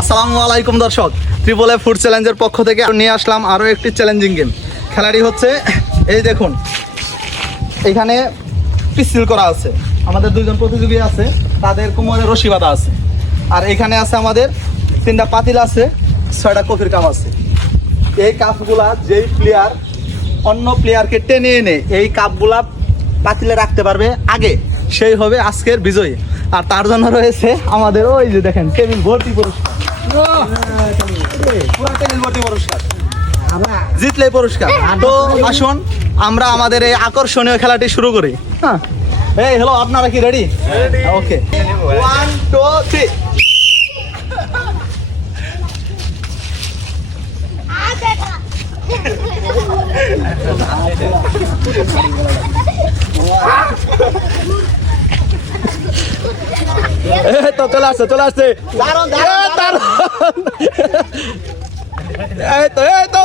আসসালামু আলাইকুম দর্শক ত্রিপল ফুড চ্যালেঞ্জের পক্ষ থেকে নিয়ে আসলাম আরও একটি চ্যালেঞ্জিং গেম খেলাটি হচ্ছে, এই দেখুন, এখানে পিস্তিল করা আছে। আমাদের দুজন প্রতিযোগী আছে, তাদের কোমরে রশি আছে। আর এখানে আছে আমাদের তিনটা পাতিল আছে, ছয়টা কফির কাপ আছে। এই কাপগুলা যেই প্লেয়ার অন্য প্লেয়ারকে টেনে এনে এই কাপগুলা পাতিলে রাখতে পারবে আগে। সেই হবে আজকের বিজয়ী। আর তার জন্য রয়েছে আমাদের ওই যে দেখেন টেবিল ভর্তি পুরস্কার। পুরা পুরস্কার। জিতলে পুরস্কার। তো আসুন আমরা আমাদের এই আকর্ষণীয় খেলাটি শুরু করি। হ্যাঁ। এই হ্যালো আপনারা কি ready okay one two three এই তো চলে আসছে চলে আসছে। এই তো এই তো।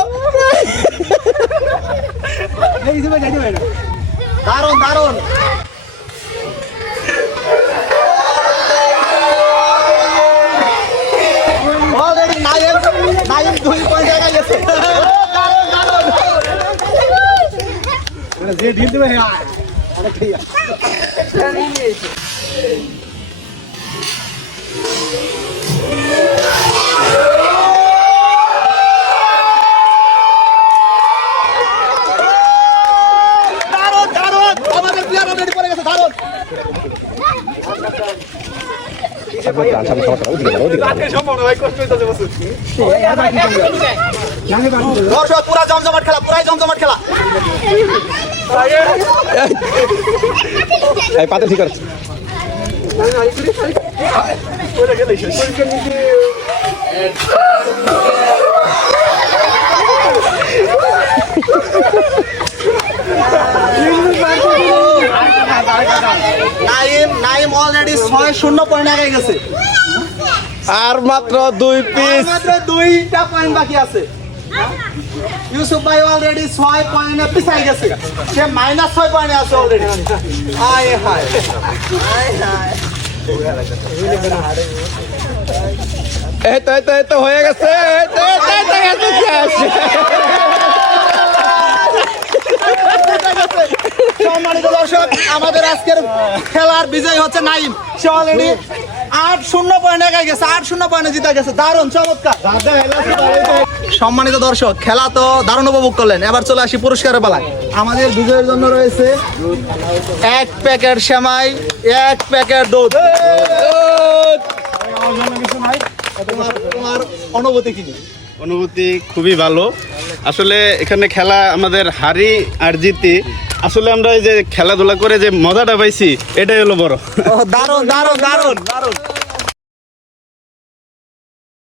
দারুণ দারুণ অলরেডি নাইন নাইন দুই পয়েন্ট জায়গায় গেছে। দারুণ দারুণ দারুণ জমজমাট খেলা পুরাই জমজমাট খেলা পাতা ঠিক আছে নাইম নাইম অলরেডি ছয় শূন্য পয়েন্ট আগে গেছে। আর মাত্র দুই পিস মাত্র দুইটা পয়েন্ট বাকি আছে। ইউসুফ ভাই অলরেডি ছয় পয়েন্টে পিছাই গেছে। সে মাইনাস ছয় পয়েন্টে আছে অলরেডি আয় হায়। এই তো এই তো এই তো হয়ে গেছে। এই তো, এই তো, এই তো, শেষ। দর্শক, আমাদের আজকের খেলার বিজয় হচ্ছে নাইম। সে অলরেডি আট শূন্য পয়েন্ট এগাই গেছে, আট শূন্য পয়েন্টে জিতে গেছে। দারুণ, চমৎকার। সম্মানিত দর্শক, খেলা তো দারুণ উপভোগ করলেন। এবার চলে আসি পুরস্কারের বেলায় আমাদের বিজয়ের জন্য রয়েছে এক প্যাকেট সেমাই, এক প্যাকেট দুধ। তোমার অনুভূতি কি? অনুভূতি খুবই ভালো। আসলে এখানে খেলা আমাদের হারি আর জিতি আসলে আমরা এই যে খেলাধুলা করে যে মজাটা পাইছি, এটাই হলো বড়। দারুণ দারুণ দারুণ দারুণ।